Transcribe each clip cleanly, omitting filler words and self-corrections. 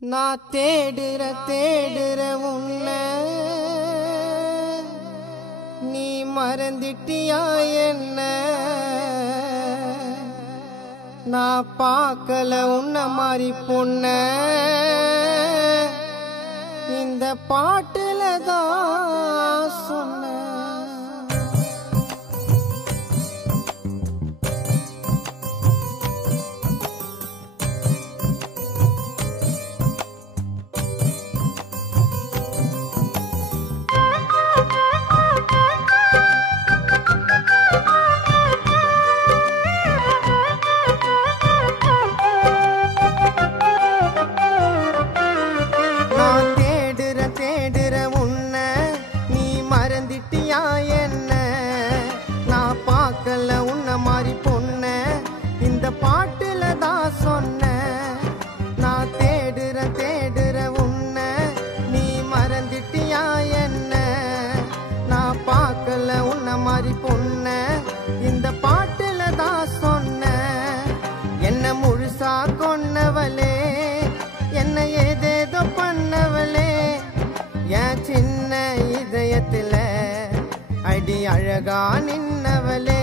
நான் தேடுற உன்னை நீ மறந்துட்டியா என்ன? நான் பார்க்கல உன்ன மாதிரி பொண்ண இந்த பாட்டுல தான் சொன்ன. தேடுற உன்னை நீ மறந்துட்டியா என்ன? நான் பார்க்கல உன்ன மாதிரி பொண்ண இந்த பாட்டுல தான் சொன்ன. நான் தேடுற உன்னை நீ மறந்துட்டியா என்ன? நான் பார்க்கல உன்ன மாதிரி பொண்ண இந்த பாட்டுல தான் சொன்ன. என்ன முழுசா கொன்னவளே, என்ன ஏதேதோ பண்ணவளே, என் சின்ன இதயத்துல அடி அழகா நின்னவளே.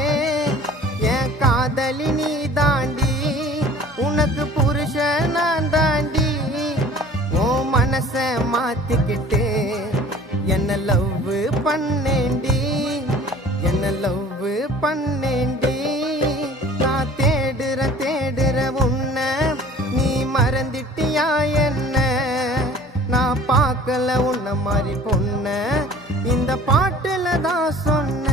என் காதலி நீ தாண்டி, உனக்கு புருஷன் நான் தாண்டி. உன் மனச மாத்திக்கிட்டு என்ன லவ் பண்ணேண்டி, என்ன லவ் பண்ணேண்டி. நான் தேடுற உன்னை நீ மறந்துட்டியா என்ன? நான் பார்க்கல உன்ன மாதிரி பொண்ண இந்த பாட்டுல தான் சொன்ன.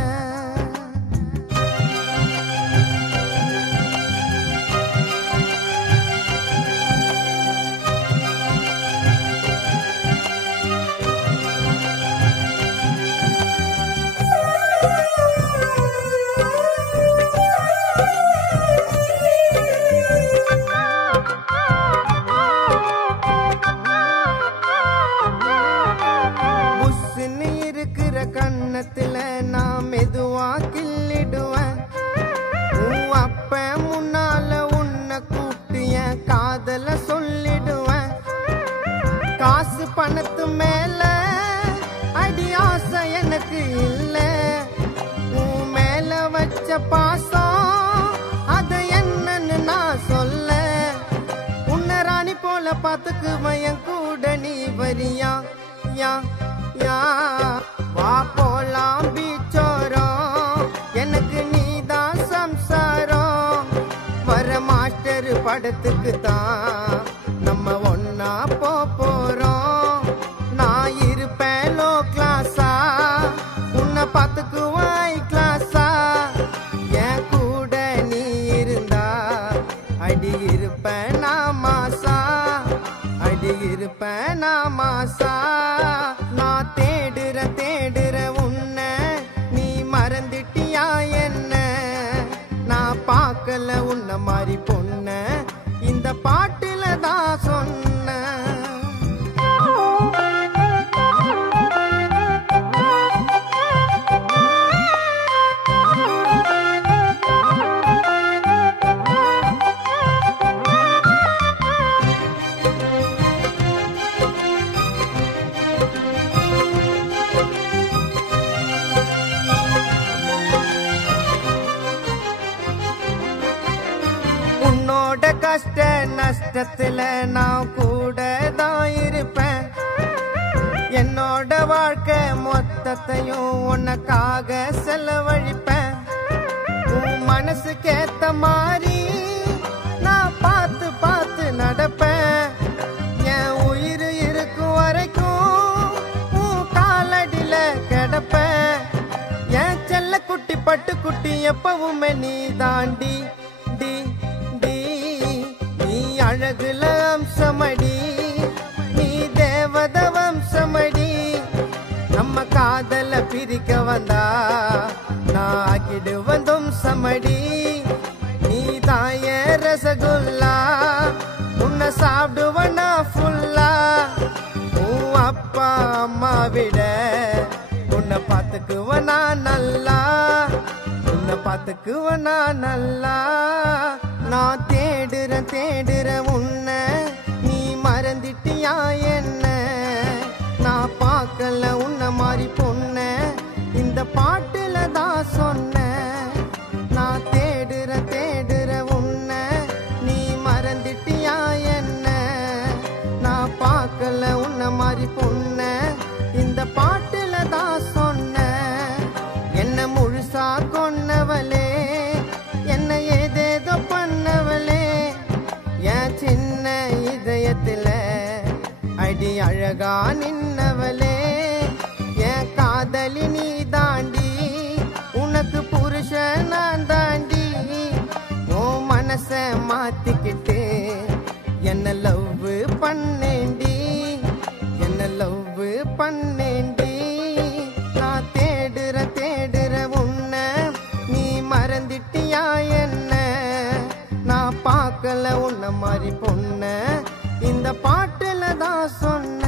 கண்ணத்துல நான் மெதுவா கிள்ளிடுவேன். உன் அப்ப முன்னால உன்னை கூப்பிட்டு என் காதல சொல்லிடுவேன். காசு பணத்து மேல அடி ஆசை எனக்கு இல்ல. உன் மேல வச்ச பாசம் அத என்னன்னு நான் சொல்ல. உன்னை ராணி போல பாத்துக்குவேன், என் கூட நீ வரியா? யா யா வா போலாம் பீச்சோரம், எனக்கு நீதான் சம்சாரம். வர மாஸ்டர் படத்துக்கு தான் நம்ம ஒன்னா போறோம். நான் இருப்பேன் லோ கிளாஸா, உன்னை பார்த்துக்குவாய் கிளாஸா. என் கூட நீ இருந்தா அடி இருப்பேன் நான் மாசா, அடி இருப்பேன் நான் மாசா. நான் தேடுற உன்னை நீ மறந்துட்டியா என்ன? நான் பார்க்கல உன்ன மாதிரி பொண்ண இந்த பாட்டுல தான் சொன்ன. கஷ்ட நஷ்டத்துல நான் கூட தான் இருப்பேன். என்னோட வாழ்க்கை மொத்தத்தையும் உனக்காக செலவழிப்பேன். உன் மனசுக்கேத்த மாதிரி நான் பார்த்து பார்த்து நடப்பேன். என் உயிர் இருக்கும் வரைக்கும் உன் காலடியில கிடப்பேன். என் செல்ல குட்டி பட்டு குட்டி எப்பவுமே நீ தாண்டி டி அழகுல அம்சமடி, நீ தேவத வம்சமடி. நம்ம காதல பிரிக்க வந்தா நான் ஆக்கிடுவன் தும்சமடி. நீ தாய ரசகுல்லா, உன்னை சாப்பிடுவனா ஃபுல்லா. உன் அப்பா அம்மா விட உன்னை பார்த்துக்குவனா நல்லா, உன்னை பார்த்துக்குவனா நல்லா. நான் தேடுற உன்னை நீ மறந்துட்டியா? பாட்டுல தான் சொன்னேன். நான் தேடுற உன்னை, நீ மறந்துட்டியா என்ன? நான் பார்க்கல உன்ன மாதிரி பொண்ண, இந்த பாட்டுல தான் சொன்னேன். என்ன முழுசா கொன்னவளே, என்ன ஏதேதோ பண்ணவளே, என் சின்ன இதயத்துல அடி அழகா நின்னவளே. என் காதலி நீ தாண்டி, உனக்கு புருஷன் நான் தாண்டி. உன் மனச மாத்திக்கிட்டு என்ன லவ் பண்ணேண்டி, என்ன லவ் பண்ணேண்டி. நான் தேடுற உன்னை, நீ மறந்துட்டியா என்ன? நான் பார்க்கல உன்ன மாதிரி பொண்ண, இந்த பாட்டுல தான் சொன்ன.